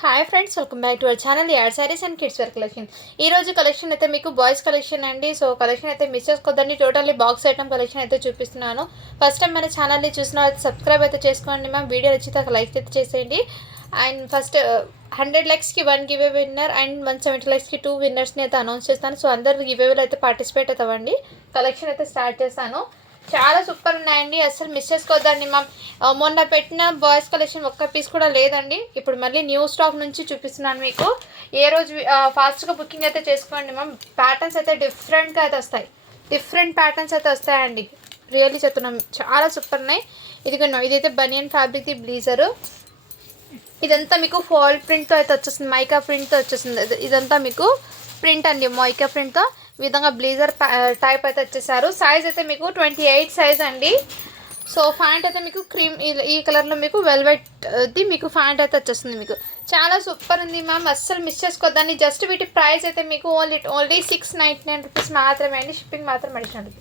Hi friends, welcome back to our channel add saris and kids wear collection. ఈ రోజు collection అయితే మీకు boys collection అండి. సో కలెక్షన్ అయితే మిస్ చేసుకోవద్దండి. టోటల్లీ బాక్స్ ఐటమ్ కలెక్షన్ అయితే చూపిస్తున్నాను. ఫస్ట్ టైం మన ఛానల్ని చూసిన అయితే సబ్స్క్రైబ్ అయితే చేసుకోండి మ్యామ్. వీడియో నచ్చితే ఒక లైక్ అయితే చేసేయండి. And first 100 లైక్స్కి 1 give away winner and 170 లైక్స్కి 2 విన్నర్స్ని అయితే అనౌన్స్ చేస్తాను. సో అందరు గివ్ అవేలో అయితే పార్టిసిపేట్ అవుతామండి. కలెక్షన్ అయితే స్టార్ట్ చేస్తాను. చాలా సూపర్ ఉన్నాయండి, అసలు మిస్ చేసుకోవద్దండి మ్యామ్. మొన్న పెట్టిన బాయ్స్ కలెక్షన్ ఒక్క పీస్ కూడా లేదండి. ఇప్పుడు మళ్ళీ న్యూ స్టాక్ నుంచి చూపిస్తున్నాను మీకు. ఏ రోజు ఫాస్ట్గా బుకింగ్ అయితే చేసుకోండి మ్యామ్. ప్యాటర్న్స్ అయితే డిఫరెంట్గా అయితే వస్తాయి, డిఫరెంట్ ప్యాటర్న్స్ అయితే వస్తాయండి. రియల్లీ చెప్తున్నాం, చాలా సూపర్ ఉన్నాయి. ఇదైతే బనియన్ ఫ్యాబ్రిక్ది బ్లీజరు. ఇదంతా మీకు ఫాల్ ప్రింట్తో అయితే వచ్చేస్తుంది, మైకా ప్రింట్తో వచ్చేస్తుంది. ఇదంతా మీకు ప్రింట్ అండి, మైకా ప్రింట్తో ఈ విధంగా బ్లేజర్ టైప్ అయితే వచ్చేసారు. సైజ్ అయితే మీకు 28 సైజ్ అండి. సో ప్యాంట్ అయితే మీకు క్రీమ్ ఈ కలర్లో మీకు వెల్వెట్ది మీకు ప్యాంట్ అయితే వచ్చేస్తుంది. మీకు చాలా సూపర్ ఉంది మ్యామ్, అస్సలు మిస్ చేసుకోవద్దండి. జస్ట్ వీటి ప్రైస్ అయితే మీకు ఓన్లీ 699 రూపీస్ మాత్రమే అండి. షిప్పింగ్ మాత్రం అడిషనల్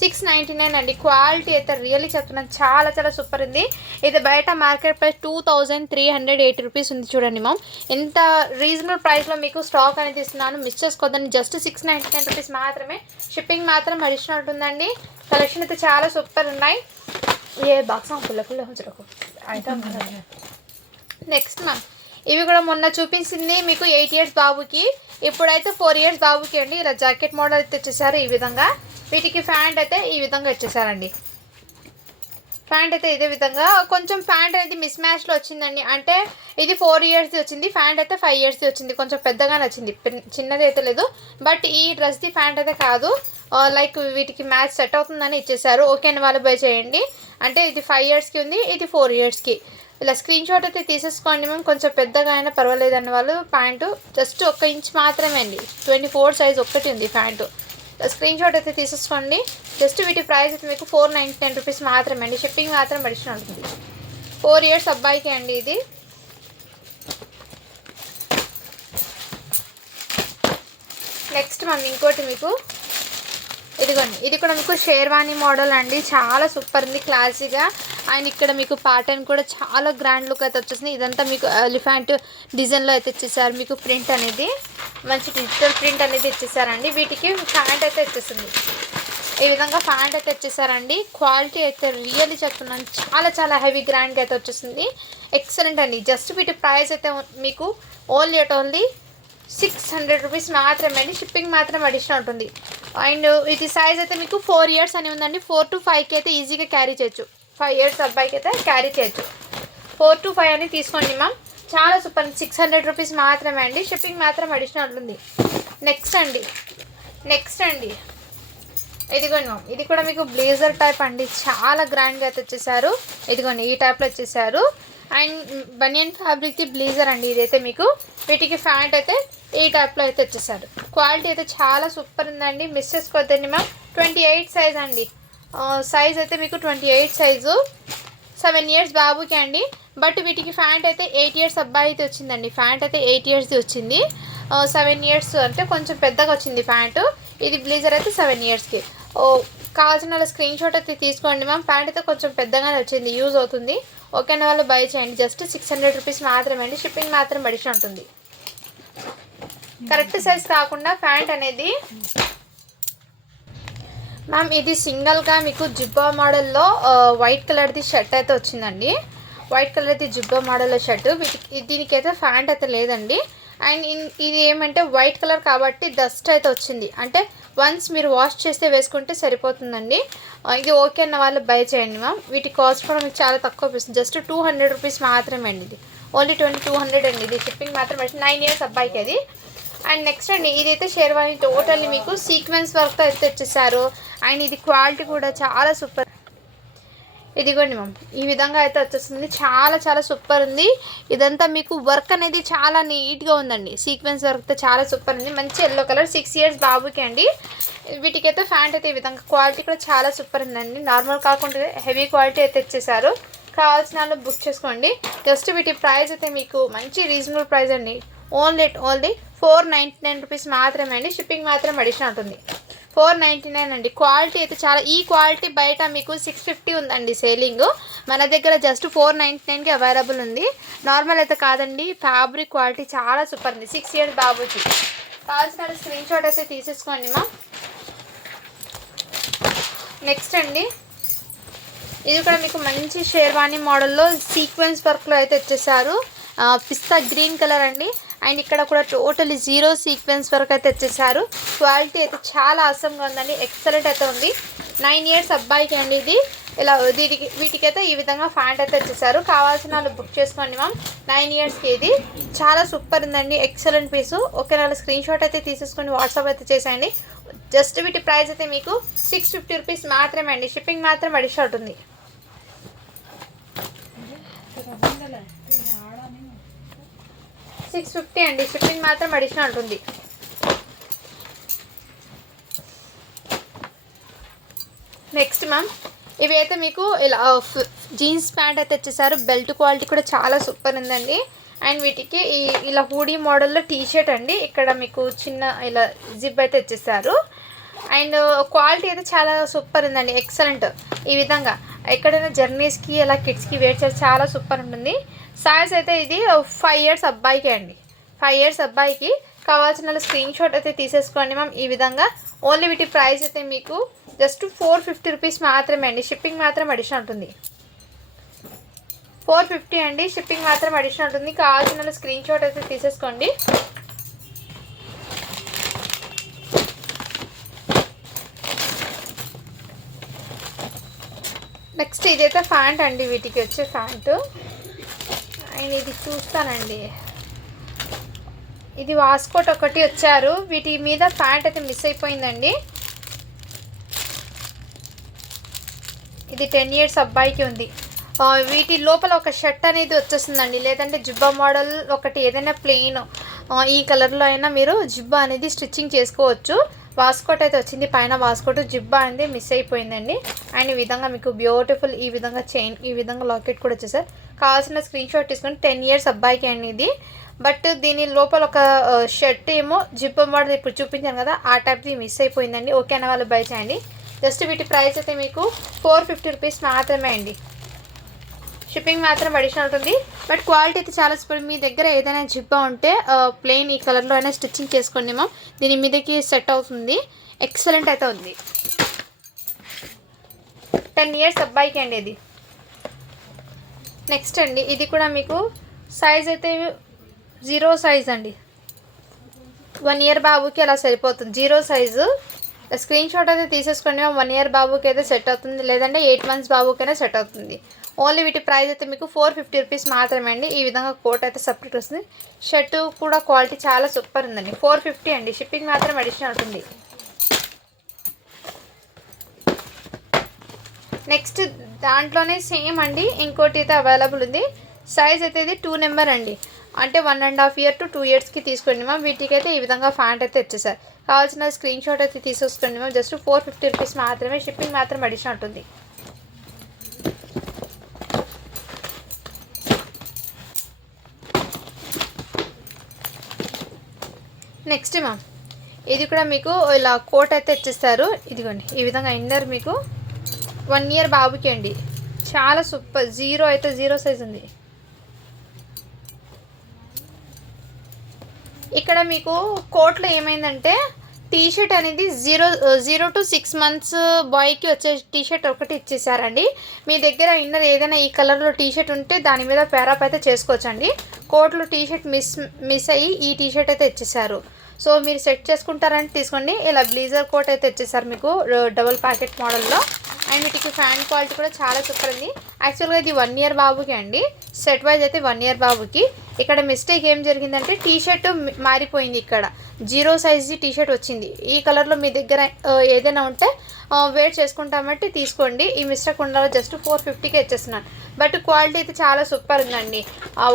699 అండి. క్వాలిటీ అయితే రియల్లీ చెప్తున్నాను, చాలా చాలా సూపర్ ఉంది. ఇది బయట మార్కెట్ ప్రైస్ 2380 రూపీస్ ఉంది. చూడండి మ్యామ్, ఎంత రీజనబుల్ ప్రైస్లో మీకు స్టాక్ అనేది ఇస్తున్నాను. మిస్ చేసుకోవద్దని. జస్ట్ 699 రూపీస్ మాత్రమే. షిప్పింగ్ మాత్రం అడిషనల్ ఉంటుందండి. కలెక్షన్ అయితే చాలా సూపర్ ఉన్నాయి. A box full item. Next ma'am, ఇవి కూడా మొన్న చూపించింది మీకు 8 ఇయర్స్ బాబుకి, ఇప్పుడైతే 4 ఇయర్స్ బాబుకి అండి. ఇలా జాకెట్ మోడల్ అయితే వచ్చేసారు. ఈ విధంగా వీటికి ప్యాంట్ అయితే ఈ విధంగా వచ్చేసారండి. ప్యాంట్ అయితే ఇదే విధంగా, కొంచెం ప్యాంట్ అనేది మిస్ మ్యాచ్లో వచ్చిందండి. అంటే ఇది 4 ఇయర్స్ది వచ్చింది, ప్యాంట్ అయితే 5 ఇయర్స్ది వచ్చింది. కొంచెం పెద్దగానే వచ్చింది, చిన్నది అయితే లేదు. బట్ ఈ డ్రెస్ది ప్యాంట్ అయితే కాదు, లైక్ వీటికి మ్యాచ్ సెట్ అవుతుందని ఇచ్చేసారు. ఓకే అని వాళ్ళు బై చేయండి. అంటే ఇది 5 ఇయర్స్కి ఉంది, ఇది 4 ఇయర్స్కి. ఇలా స్క్రీన్ షాట్ అయితే తీసేసుకోండి మేము. కొంచెం పెద్దగా అయినా పర్వాలేదు అన్న వాళ్ళు ప్యాంటు జస్ట్ 1 ఇంచ్ మాత్రమే అండి. 24 సైజ్ ఒక్కటి ఉంది ప్యాంటు. స్క్రీన్ షాట్ అయితే తీసేసుకోండి. జస్ట్ వీటి ప్రైస్ అయితే మీకు 499 రూపీస్ మాత్రమే అండి. షిప్పింగ్ మాత్రం అడిషనల్ ఉంటుంది. 4 ఇయర్స్ అబ్బాయికి అండి ఇది. నెక్స్ట్ మనం ఇంకోటి మీకు ఇదిగోండి, ఇది కూడా మీకు షేర్వానీ మోడల్ అండి. చాలా సూపర్ ఉంది, క్లాసీగా. అండ్ ఇక్కడ మీకు ప్యాటర్న్ కూడా చాలా గ్రాండ్ లుక్ అయితే వచ్చేసింది. ఇదంతా మీకు ఎలిఫెంట్ డిజైన్లో అయితే ఇచ్చేసారు. మీకు ప్రింట్ అనేది మంచి డిజిటల్ ప్రింట్ అనేది ఇచ్చేసారండి. వీటికి ప్యాంట్ అయితే వచ్చేసింది. ఈ విధంగా ప్యాంట్ అయితే వచ్చేసారండి. క్వాలిటీ అయితే రియల్లీ చెప్తున్నాను, చాలా చాలా హెవీ గ్రాండ్గా అయితే వచ్చేసింది. ఎక్సలెంట్ అండి. జస్ట్ వీటి ప్రైస్ అయితే మీకు ఓన్లీ 600 రూపీస్ మాత్రమే అండి. షిప్పింగ్ మాత్రం అడిషనల్ ఉంటుంది. అండ్ ఇది సైజ్ అయితే మీకు 4 ఇయర్స్ అని ఉందండి. 4 to 5కి అయితే ఈజీగా క్యారీ చేయొచ్చు. 5 ఇయర్స్ అబ్బాయికి అయితే క్యారీ చేయొచ్చు. 4 to 5 అని తీసుకోండి మ్యామ్. చాలా సూపర్, 600 రూపీస్ మాత్రమే అండి. షిప్పింగ్ మాత్రం అడిషనల్ ఉంటుంది. నెక్స్ట్ అండి ఇదిగోండి మ్యామ్, ఇది కూడా మీకు బ్లేజర్ టైప్ అండి. చాలా గ్రాండ్గా అయితే వచ్చేసారు. ఇదిగోండి ఈ టైప్లో వచ్చేసారు. అండ్ బనియన్ ఫ్యాబ్రిక్ది బ్లేజర్ అండి ఇదైతే మీకు. వీటికి ప్యాంట్ అయితే ఈ టైప్లో అయితే వచ్చేసారు. క్వాలిటీ అయితే చాలా సూపర్ ఉందండి, మిస్ చేసుకోవద్దండి మ్యామ్. 28 సైజ్ అండి. సైజ్ అయితే మీకు 28 సైజు, 7 ఇయర్స్ బాబుకి అండి. బట్ వీటికి ప్యాంట్ అయితే 8 ఇయర్స్ అబ్బాయి అయితే వచ్చిందండి. ప్యాంట్ అయితే 8 ఇయర్స్ది వచ్చింది. 7 ఇయర్స్ అంటే కొంచెం పెద్దగా వచ్చింది ప్యాంటు. ఇది బ్లేజర్ అయితే 7 ఇయర్స్కి. కావాల్సిన స్క్రీన్ షాట్ అయితే తీసుకోండి మ్యామ్. ప్యాంట్ అయితే కొంచెం పెద్దగానే వచ్చింది, యూజ్ అవుతుంది. ఓకే అన్న వాళ్ళు బై చేయండి. జస్ట్ 600 రూపీస్ మాత్రమే అండి. షిప్పింగ్ మాత్రం అడిషనల్ ఉంటుంది. కరెక్ట్ సైజ్ కాకుండా ప్యాంట్ అనేది మ్యామ్. ఇది సింగిల్గా మీకు జిబ్బా మోడల్లో వైట్ కలర్ది షర్ట్ అయితే వచ్చిందండి. వైట్ కలర్ది జిబ్బా మోడల్లో షర్టు. దీనికైతే ప్యాంట్ అయితే లేదండి. అండ్ ఇది ఏమంటే వైట్ కలర్ కాబట్టి డస్ట్ అయితే వచ్చింది. అంటే వన్స్ మీరు వాష్ చేస్తే వేసుకుంటే సరిపోతుందండి. ఇది ఓకే అన్న వాళ్ళు బై చేయండి మ్యామ్. వీటి కాస్ట్ కూడా మీకు చాలా తక్కువ వస్తుంది. జస్ట్ 200 రూపీస్ మాత్రమే అండి. ఇది ఓన్లీ 200 అండి. ఇది షిప్పింగ్ మాత్రం 9 ఇయర్స్ అబ్బాయికి అది. అండ్ నెక్స్ట్ అండి, ఇదైతే షేర్వానీ టోటల్లీ మీకు సీక్వెన్స్ వర్క్తో అయితే వచ్చేసారు. అండ్ ఇది క్వాలిటీ కూడా చాలా సూపర్. ఇదిగోండి మ్యామ్, ఈ విధంగా అయితే వచ్చేస్తుంది. చాలా చాలా సూపర్ ఉంది. ఇదంతా మీకు వర్క్ అనేది చాలా నీట్గా ఉందండి. సీక్వెన్స్ వర్క్తో చాలా సూపర్ ఉంది. మంచి ఎల్లో కలర్, 6 ఇయర్స్ బాబుకి అండి. వీటికైతే ప్యాంట్ అయితే ఈ విధంగా. క్వాలిటీ కూడా చాలా సూపర్ ఉందండి. నార్మల్ కాకుండా హెవీ క్వాలిటీ అయితే ఇచ్చేసారు. కావాల్సిన వాళ్ళు బుక్ చేసుకోండి. జస్ట్ వీటి ప్రైస్ అయితే మీకు మంచి రీజనబుల్ ప్రైస్ అండి. ఓన్లీ 499 రూపీస్ మాత్రమే అండి. షిప్పింగ్ మాత్రం అడిషనల్ ఉంటుంది. 499 అండి. క్వాలిటీ అయితే చాలా, ఈ క్వాలిటీ బయట మీకు 650 ఉందండి సేలింగ్. మన దగ్గర జస్ట్ 499కి అవైలబుల్ ఉంది. నార్మల్ అయితే కాదండి, ఫ్యాబ్రిక్ క్వాలిటీ చాలా సూపర్ ఉంది. 6 ఇయర్స్ బాబుకి కావాల్సిన స్క్రీన్ షాట్ అయితే తీసేసుకోండి మా. నెక్స్ట్ అండి, ఇది కూడా మీకు మంచి షేర్వాణి మోడల్లో సీక్వెన్స్ వర్క్లో అయితే వచ్చేసారు. పిస్తా గ్రీన్ కలర్ అండి. అండ్ ఇక్కడ కూడా టోటలీ జీరో సీక్వెన్స్ వర్క్ అయితే వచ్చేసారు. క్వాలిటీ అయితే చాలా అసంగా ఉందండి, ఎక్సలెంట్ అయితే ఉంది. 9 ఇయర్స్ అబ్బాయికి అండి ఇది. ఇలా వీటికైతే ఈ విధంగా ప్యాంట్ అయితే వచ్చేసారు. కావాల్సిన వాళ్ళు బుక్ చేసుకోండి మ్యామ్. 9 ఇయర్స్కి ఇది చాలా సూపర్ ఉందండి, ఎక్సలెంట్ పీసు. ఓకే, నా స్క్రీన్ షాట్ అయితే తీసేసుకొని వాట్సాప్ అయితే చేసేయండి. జస్ట్ వీటి ప్రైస్ అయితే మీకు 650 రూపీస్ మాత్రమే అండి. షిప్పింగ్ మాత్రం అడిషనల్ ఉంటుంది. 650 అండి, షిప్పింగ్ మాత్రం అడిషనల్ ఉంటుంది. నెక్స్ట్ మ్యామ్, ఇవి అయితే మీకు ఇలా జీన్స్ ప్యాంట్ అయితే వచ్చేసారు. బెల్ట్ క్వాలిటీ కూడా చాలా సూపర్ ఉందండి. అండ్ వీటికి ఇలా హూడీ మోడల్లో టీషర్ట్ అండి. ఇక్కడ మీకు చిన్న ఇలా జిప్ అయితే వచ్చేసారు. అండ్ క్వాలిటీ అయితే చాలా సూపర్ ఉందండి, ఎక్సలెంట్. ఈ విధంగా ఎక్కడైనా జర్నీస్కి అలా కిడ్స్కి వేర్ చేసి చాలా సూపర్ ఉంటుంది. సైజ్ అయితే ఇది 5 ఇయర్స్ అబ్బాయికి అండి. 5 ఇయర్స్ అబ్బాయికి కావాల్సిన స్క్రీన్ షాట్ అయితే తీసేసుకోండి మ్యామ్. ఈ విధంగా ఓన్లీ వీటి ప్రైస్ అయితే మీకు జస్ట్ 450 రూపీస్ మాత్రమే అండి. షిప్పింగ్ మాత్రం అడిషనల్ ఉంటుంది. 450 అండి, షిప్పింగ్ మాత్రం అడిషనల్ ఉంటుంది. కావాల్సిన స్క్రీన్ షాట్ అయితే తీసేసుకోండి. నెక్స్ట్ ఇదైతే ప్యాంట్ అండి, వీటికి వచ్చే ప్యాంటు. అండ్ ఇది చూస్తానండి, ఇది వాస్కోట్ ఒకటి వచ్చారు. వీటి మీద ప్యాంట్ అయితే మిస్ అయిపోయిందండి. ఇది 10 ఇయర్స్ అబ్బాయికి ఉంది. వీటి లోపల ఒక షర్ట్ అనేది వచ్చేస్తుందండి, లేదంటే జిబ్బా మోడల్ ఒకటి ఏదైనా ప్లెయిన్ ఈ కలర్లో అయినా మీరు జిబ్బా అనేది స్టిచ్చింగ్ చేసుకోవచ్చు. వాస్కోట్ అయితే వచ్చింది, పైన వాస్కోట్, జిబ్బా అనేది మిస్ అయిపోయిందండి. అండ్ ఈ విధంగా మీకు బ్యూటిఫుల్ ఈ విధంగా చైన్, ఈ విధంగా లాకెట్ కూడా వచ్చేసారు. కావాల్సిన స్క్రీన్ షాట్ తీసుకొని 10 ఇయర్స్ అబ్బాయికి అండి ఇది. బట్ దీని లోపల ఒక షర్ట్ ఏమో జిబ్బా మోడల్ ఇప్పుడు చూపించాను కదా, ఆ టైప్ది మిస్ అయిపోయిందండి. ఓకే అన్న వాళ్ళు బై చేయండి. జస్ట్ వీటి ప్రైస్ అయితే మీకు 450 రూపీస్ మాత్రమే అండి. షిప్పింగ్ మాత్రం అడిషనల్ ఉంటుంది. బట్ క్వాలిటీ అయితే చాలా సూపర్. మీ దగ్గర ఏదైనా జిబ్బా ఉంటే ప్లెయిన్ ఈ కలర్లో అయినా స్టిచ్చింగ్ చేసుకోండి మ్యామ్. దీని మీదకి సెట్ అవుతుంది, ఎక్సలెంట్ అయితే ఉంది. 10 ఇయర్స్ అబ్బాయికి అండి ఇది. నెక్స్ట్ అండి, ఇది కూడా మీకు సైజ్ అయితే 0 సైజ్ అండి. 1 ఇయర్ బాబుకి అలా సరిపోతుంది, 0 సైజు. స్క్రీన్ షాట్ అయితే తీసేసుకోండి. 1 ఇయర్ బాబుకి అయితే సెట్ అవుతుంది, లేదంటే 8 మంత్స్ బాబుకైనా సెట్ అవుతుంది. ఓన్లీ వీటి ప్రైస్ అయితే మీకు 450 రూపీస్ మాత్రమే అండి. ఈ విధంగా కోట్ అయితే సపరేట్ వస్తుంది. షర్ట్ కూడా క్వాలిటీ చాలా సూపర్ ఉందండి. 450 అండి, షిప్పింగ్ మాత్రం అడిషనల్ ఉంటుంది. నెక్స్ట్ దాంట్లోనే సేమ్ అండి, ఇంకోటి అయితే అవైలబుల్ ఉంది. సైజ్ అయితే ఇది 2 నెంబర్ అండి, అంటే 1.5 ఇయర్ to 2 ఇయర్స్కి తీసుకోండి మ్యామ్. వీటికి అయితే ఈ విధంగా ప్యాంట్ అయితే వచ్చేసారు. కావాల్సిన స్క్రీన్ షాట్ అయితే తీసేసుకోండి మ్యామ్. జస్ట్ 450 రూపీస్ మాత్రమే, షిప్పింగ్ మాత్రం అడిషనల్ ఉంటుంది. నెక్స్ట్ మ్యామ్, ఇది కూడా మీకు ఇలా కోట్ అయితే ఇచ్చేస్తారు. ఇదిగోండి ఈ విధంగా ఇన్నర్ మీకు 1 ఇయర్ బాబుకి అండి. చాలా సూపర్. 0 అయితే 0 సైజ్ ఉంది. ఇక్కడ మీకు కోట్లో ఏమైందంటే టీషర్ట్ అనేది 0 to 6 months బాయ్కి వచ్చే టీషర్ట్ ఒకటి ఇచ్చేసారండి. మీ దగ్గర ఇన్నర్ ఏదైనా ఈ కలర్లో టీషర్ట్ ఉంటే దాని మీద పేరాప్ అయితే చేసుకోవచ్చండి. కోట్లో టీషర్ట్ మిస్ అయ్యి ఈ టీషర్ట్ అయితే ఇచ్చేసారు. సో మీరు సెట్ చేసుకుంటారంటే తీసుకోండి. ఇలా బ్లీజర్ కోట్ అయితే ఇచ్చేసారు మీకు డబుల్ ప్యాకెట్ మోడల్లో. అండ్ వీటికి ఫ్యాన్ క్వాలిటీ కూడా చాలా సూపర్ ఉంది. యాక్చువల్గా ఇది 1 ఇయర్ బాబుకి అండి. సెట్ వైజ్ అయితే 1 ఇయర్ బాబుకి. ఇక్కడ మిస్టేక్ ఏం జరిగిందంటే టీషర్ట్ మారిపోయింది. ఇక్కడ 0 సైజ్ టీషర్ట్ వచ్చింది. ఈ కలర్లో మీ దగ్గర ఏదైనా ఉంటే వేర్ చేసుకుంటామంటే తీసుకోండి. ఈ మిస్టేక్ ఉండాలో జస్ట్ 450కే ఇచ్చేస్తున్నాను. బట్ క్వాలిటీ అయితే చాలా సూపర్ ఉందండి.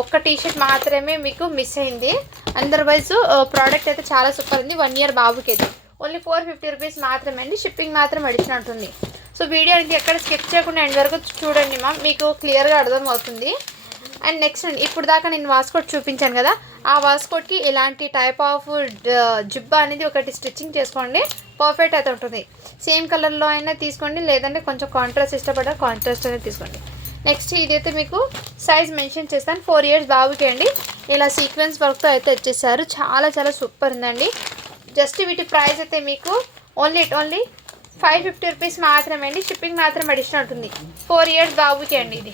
ఒక్క టీషర్ట్ మాత్రమే మీకు మిస్ అయింది. అదర్వైజ్ ప్రోడక్ట్ అయితే చాలా సూపర్ ఉంది. 1 ఇయర్ బాబుకి అయితే ఓన్లీ 450 రూపీస్ మాత్రమే అండి. షిప్పింగ్ మాత్రం అడిషనల్ ఉంటుంది. సో వీడియో అనేది ఎక్కడ స్కిప్ చేయకుండా ఎండ్ వరకు చూడండి మ్యామ్, మీకు క్లియర్గా అర్థమవుతుంది. అండ్ నెక్స్ట్ అండి ఇప్పుడు దాకా నేను వాస్కోట్ చూపించాను కదా, ఆ వాస్కోట్కి ఇలాంటి టైప్ ఆఫ్ జిబ్బా అనేది ఒకటి స్టిచ్చింగ్ చేసుకోండి, పర్ఫెక్ట్ అయితే ఉంటుంది. సేమ్ కలర్లో అయినా తీసుకోండి, లేదంటే కొంచెం కాంట్రాస్ట్ ఇష్టపడ్డా కాంట్రాస్ట్ అనేది తీసుకోండి. నెక్స్ట్ ఇదైతే మీకు సైజ్ మెన్షన్ చేస్తాను, 4 ఇయర్స్ బాబుకి అండి. ఇలా సీక్వెన్స్ వర్క్తో అయితే వచ్చేసారు, చాలా చాలా సూపర్ ఉందండి. జస్ట్ వీటి ప్రైస్ అయితే మీకు ఓన్లీ 550 రూపీస్ మాత్రమే అండి. షిప్పింగ్ మాత్రం అడిషనల్ ఉంటుంది. 4 ఇయర్స్ బాబుకి అండి ఇది.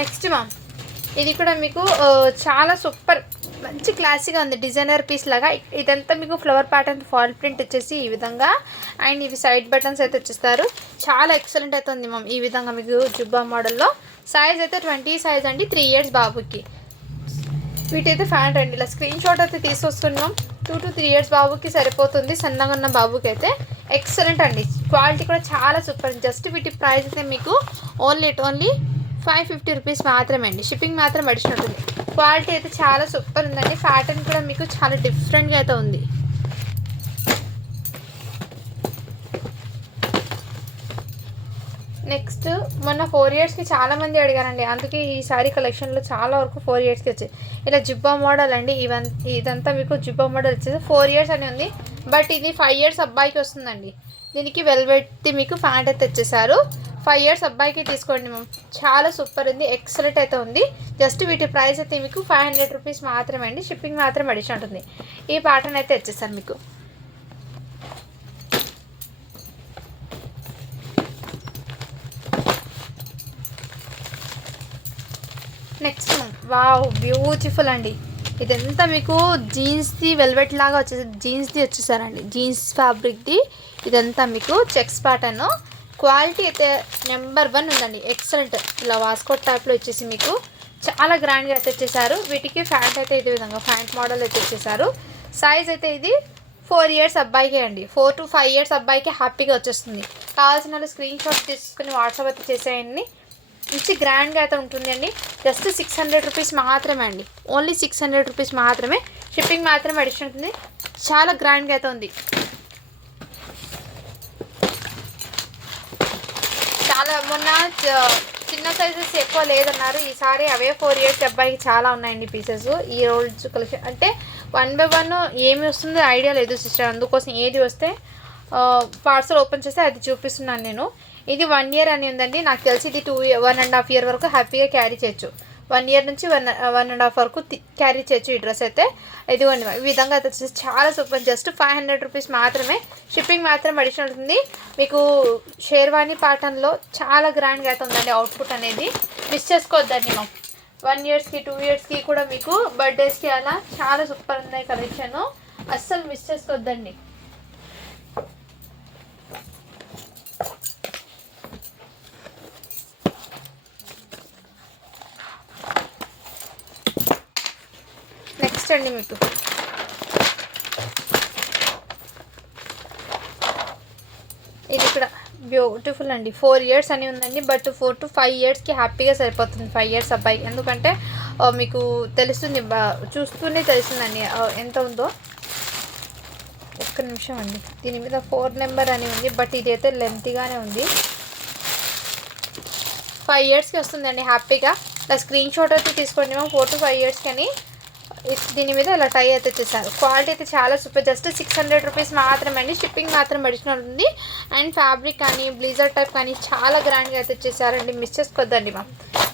నెక్స్ట్ మ్యామ్ ఇది కూడా మీకు చాలా సూపర్ మంచి క్లాసీగా ఉంది, డిజైనర్ పీస్ లాగా. ఇదంతా మీకు ఫ్లవర్ ప్యాటర్న్ ఫాల్ ప్రింట్ వచ్చేసి ఈ విధంగా, అండ్ ఇవి సైడ్ బటన్స్ అయితే వచ్చేస్తారు. చాలా ఎక్సలెంట్ అయితే ఉంది మ్యామ్. ఈ విధంగా మీకు జుబ్బా మోడల్లో సైజ్ అయితే 20 సైజ్ అండి, 3 ఇయర్స్ బాబుకి. వీటైతే ఫ్యాంట్ అండి, ఇలా స్క్రీన్ షాట్ అయితే తీసుకొస్తున్నాం. 2 to 3 ఇయర్స్ బాబుకి సరిపోతుంది, సన్నగా ఉన్న బాబుకి అయితే. ఎక్సలెంట్ అండి, క్వాలిటీ కూడా చాలా సూపర్. జస్ట్ వీటి ప్రైస్ అయితే మీకు ఓన్లీ 550 రూపీస్ మాత్రమే అండి. షిప్పింగ్ మాత్రం అడిషనల్ ఉంటుంది. క్వాలిటీ అయితే చాలా సూపర్ ఉందండి. ప్యాటర్న్ కూడా మీకు చాలా డిఫరెంట్గా అయితే ఉంది. నెక్స్ట్ మొన్న 4 ఇయర్స్కి చాలామంది అడిగారండి, అందుకే ఈ సారీ కలెక్షన్లో చాలా వరకు 4 ఇయర్స్కి వచ్చాయి. ఇలా జిబ్బా మోడల్ అండి, ఇదంతా మీకు జిబ్బా మోడల్ వచ్చేసి 4 ఇయర్స్ అని ఉంది, బట్ ఇది 5 ఇయర్స్ అబ్బాయికి వస్తుందండి. దీనికి వెల్వెట్ మీకు ప్యాంట్ అయితే తెచ్చేసారు. 5 ఇయర్స్ అబ్బాయికి తీసుకోండి మ్యామ్, చాలా సూపర్ ఉంది, ఎక్సలెంట్ అయితే ఉంది. జస్ట్ వీటి ప్రైస్ అయితే మీకు 500 రూపీస్ మాత్రమే అండి. షిప్పింగ్ మాత్రం అడిషన్ ఉంటుంది. ఈ ప్యాటర్న్ అయితే వచ్చేసాను మీకు. నెక్స్ట్ వావ్ బ్యూటిఫుల్ అండి. ఇదంతా మీకు జీన్స్ది వెల్వెట్ లాగా వచ్చేసి జీన్స్ది వచ్చేసారండి, జీన్స్ ఫ్యాబ్రిక్ది. ఇదంతా మీకు చెక్స్ ప్యాటర్న్, క్వాలిటీ అయితే నెంబర్ 1 ఉందండి, ఎక్సలెంట్. ఇలా వాస్కోట్ టైప్లో వచ్చేసి మీకు చాలా గ్రాండ్గా అయితే వచ్చేసారు. వీటికి ఫ్యాంట్ అయితే ఇదే విధంగా ఫ్యాంట్ మోడల్ అయితే వచ్చేసారు. సైజ్ అయితే ఇది 4 ఇయర్స్ అబ్బాయికే అండి, 4 to 5 ఇయర్స్ అబ్బాయికి హ్యాపీగా వచ్చేస్తుంది. కావాల్సిన వాళ్ళు స్క్రీన్ షాట్ తీసుకుని వాట్సాప్ అయితే చేసేయండి. మంచి గ్రాండ్గా అయితే ఉంటుంది అండి. జస్ట్ 600 రూపీస్ మాత్రమే అండి, ఓన్లీ 600 రూపీస్ మాత్రమే. షిప్పింగ్ మాత్రమే అడిషన్ ఉంటుంది. చాలా గ్రాండ్గా అయితే ఉంది. చాలా మొన్న చిన్న సైజెస్ ఎక్కువ లేదన్నారు, ఈసారి అవే 4 ఇయర్స్ అబ్బాయికి చాలా ఉన్నాయండి పీసెస్. ఈ రోజు కలెక్షన్ అంటే 1 by 1 ఏమి వస్తుందో ఐడియా లేదు సిస్టర్, అందుకోసం ఏది వస్తే పార్సల్ ఓపెన్ చేస్తే అది చూపిస్తున్నాను నేను. ఇది 1 ఇయర్ అని ఉందండి, నాకు తెలిసి ఇది 1.5 ఇయర్ వరకు హ్యాపీగా క్యారీ చేయొచ్చు. 1 ఇయర్ నుంచి 1.5 వరకు క్యారీ చేయొచ్చు ఈ డ్రెస్ అయితే. ఇదిగోండి ఈ విధంగా అయితే వచ్చేసి చాలా సూపర్. జస్ట్ 500 రూపీస్ మాత్రమే. షిప్పింగ్ మాత్రం అడిషనల్ ఉంటుంది. మీకు షేర్వాణి ప్యాటర్న్లో చాలా గ్రాండ్గా అయితే ఉందండి అవుట్పుట్ అనేది, మిస్ చేసుకోవద్దండి. మాకు 1 ఇయర్స్కి 2 ఇయర్స్కి కూడా మీకు బర్త్డేస్కి అలా చాలా సూపర్ ఉన్నాయి కలెక్షన్, అస్సలు మిస్ చేసుకోవద్దండి. నెక్స్ట్ అండి మీకు ఇది ఇక్కడ బ్యూటిఫుల్ అండి, 4 ఇయర్స్ అని ఉందండి, బట్ 4 to 5 ఇయర్స్కి హ్యాపీగా సరిపోతుంది. 5 ఇయర్స్ అబ్బాయి, ఎందుకంటే మీకు తెలుస్తుంది, చూస్తూనే తెలుస్తుందండి ఎంత ఉందో. ఒక్క నిమిషం అండి, దీని మీద 4 నెంబర్ అని ఉంది, బట్ ఇదైతే లెంతీగానే ఉంది. 5 ఇయర్స్కి వస్తుందండి హ్యాపీగా. ఇలా స్క్రీన్ షాట్ అయితే తీసుకోండి మేము, 4 to 5 ఇయర్స్కి అని. దీని మీద ఇలా టై అయితే చేశారు. క్వాలిటీ అయితే చాలా సూపర్. జస్ట్ 600 రూపీస్ మాత్రమే అండి. షిప్పింగ్ మాత్రం అడిషనల్ ఉంది. అండ్ ఫ్యాబ్రిక్ కానీ బ్లీజర్ టైప్ కానీ చాలా గ్రాండ్గా అయితే చేశారండి, మిస్ చేసుకోవద్దండి మా.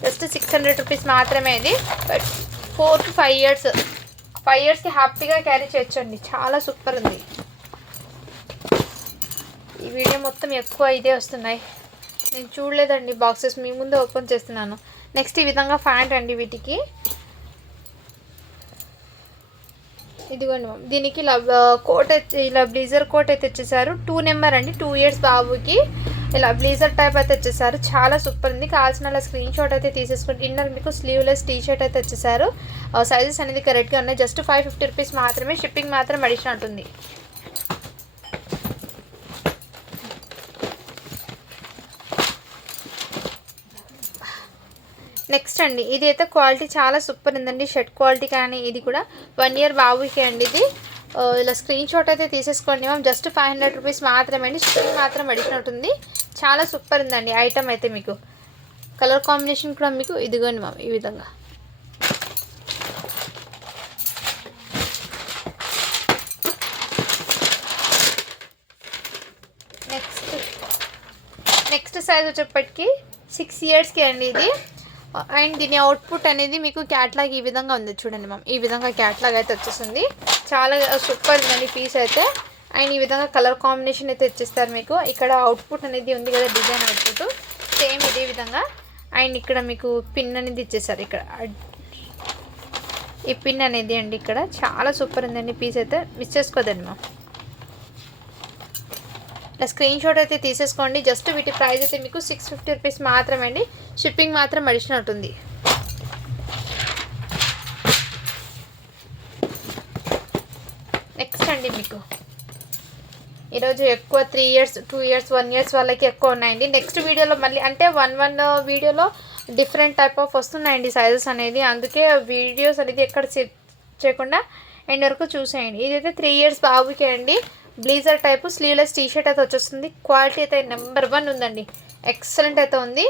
జస్ట్ 600 రూపీస్ మాత్రమే ఇది. బట్ 4 to 5 ఇయర్స్, 5 ఇయర్స్కి హ్యాపీగా క్యారీ చేయొచ్చండి, చాలా సూపర్ ఉంది. ఈ వీడియో మొత్తం ఎక్కువ ఇదే వస్తున్నాయి, నేను చూడలేదండి బాక్సెస్, మీ ముందే ఓపెన్ చేస్తున్నాను. నెక్స్ట్ ఈ విధంగా ఫ్యాంట్ అండి వీటికి. ఇదిగోండి మ్యామ్, దీనికి ఇలా కోట్ అయితే ఇలా బ్లీజర్ కోట్ అయితే వచ్చేసారు. 2 నెంబర్ అండి, 2 ఇయర్స్ బాబుకి ఇలా బ్లీజర్ టైప్ అయితే వచ్చేసారు, చాలా సూపర్ ఉంది. కావాల్సిన అలా స్క్రీన్ షాట్ అయితే తీసేసుకోండి. ఇన్నర్ మీకు స్లీవ్లెస్ టీ షర్ట్ అయితే వచ్చేసారు. సైజెస్ అనేది కరెక్ట్గా ఉన్నాయి. జస్ట్ 550 రూపీస్ మాత్రమే. షిప్పింగ్ మాత్రం అడిషనల్ ఉంటుంది. నెక్స్ట్ అండి ఇది అయితే క్వాలిటీ చాలా సూపర్ ఉందండి, షర్ట్ క్వాలిటీ కానీ. ఇది కూడా 1 ఇయర్ బాబుకి అండి, ఇది ఇలా స్క్రీన్ షాట్ అయితే తీసేసుకోండి మ్యామ్. జస్ట్ 500 రూపీస్ మాత్రమే అండి. షిప్పింగ్ మాత్రం అడిషనల్ ఉంటుంది. చాలా సూపర్ ఉందండి ఐటమ్ అయితే. మీకు కలర్ కాంబినేషన్ కూడా మీకు ఇదిగోండి మ్యామ్ ఈ విధంగా. నెక్స్ట్ సైజ్ వచ్చేప్పటికి 6 ఇయర్స్కి అండి ఇది. అండ్ దీని అవుట్పుట్ అనేది మీకు క్యాట్లాగ్ ఈ విధంగా ఉంది చూడండి మ్యామ్. ఈ విధంగా క్యాట్లాగ్ అయితే వచ్చేస్తుంది. చాలా సూపర్ ఉందండి పీస్ అయితే. అండ్ ఈ విధంగా కలర్ కాంబినేషన్ అయితే ఇచ్చేస్తారు మీకు. ఇక్కడ అవుట్పుట్ అనేది ఉంది కదా, డిజైన్ అవుట్పుట్ సేమ్ ఇదే విధంగా. అండ్ ఇక్కడ మీకు పిన్ అనేది ఇచ్చేసారు. ఇక్కడ ఈ పిన్ అనేది అండి ఇక్కడ చాలా సూపర్ ఉందండి పీస్ అయితే. మిస్ చేసుకోదండి మ్యామ్. ఇలా స్క్రీన్ షాట్ అయితే తీసేసుకోండి. జస్ట్ వీటి ప్రైస్ అయితే మీకు 650 రూపీస్ మాత్రమే అండి. షిప్పింగ్ మాత్రం అడిషనల్ ఉంటుంది. నెక్స్ట్ అండి మీకు ఈరోజు ఎక్కువ 3 ఇయర్స్ 2 ఇయర్స్ 1 ఇయర్స్ వాళ్ళకి ఎక్కువ ఉన్నాయండి. నెక్స్ట్ వీడియోలో మళ్ళీ అంటే 1 వీడియోలో డిఫరెంట్ టైప్ ఆఫ్ వస్తున్నాయండి సైజెస్ అనేది. అందుకే వీడియోస్ అనేది ఎక్కడ చేయకుండా ఎండ్ వరకు చూసేయండి. ఇదైతే 3 ఇయర్స్ బాబుకే అండి. బ్లీజర్ టైపు స్లీవ్లెస్ టీషర్ట్ అయితే వచ్చేస్తుంది. క్వాలిటీ అయితే నెంబర్ 1 ఉందండి. ఎక్సలెంట్ అయితే ఉంది.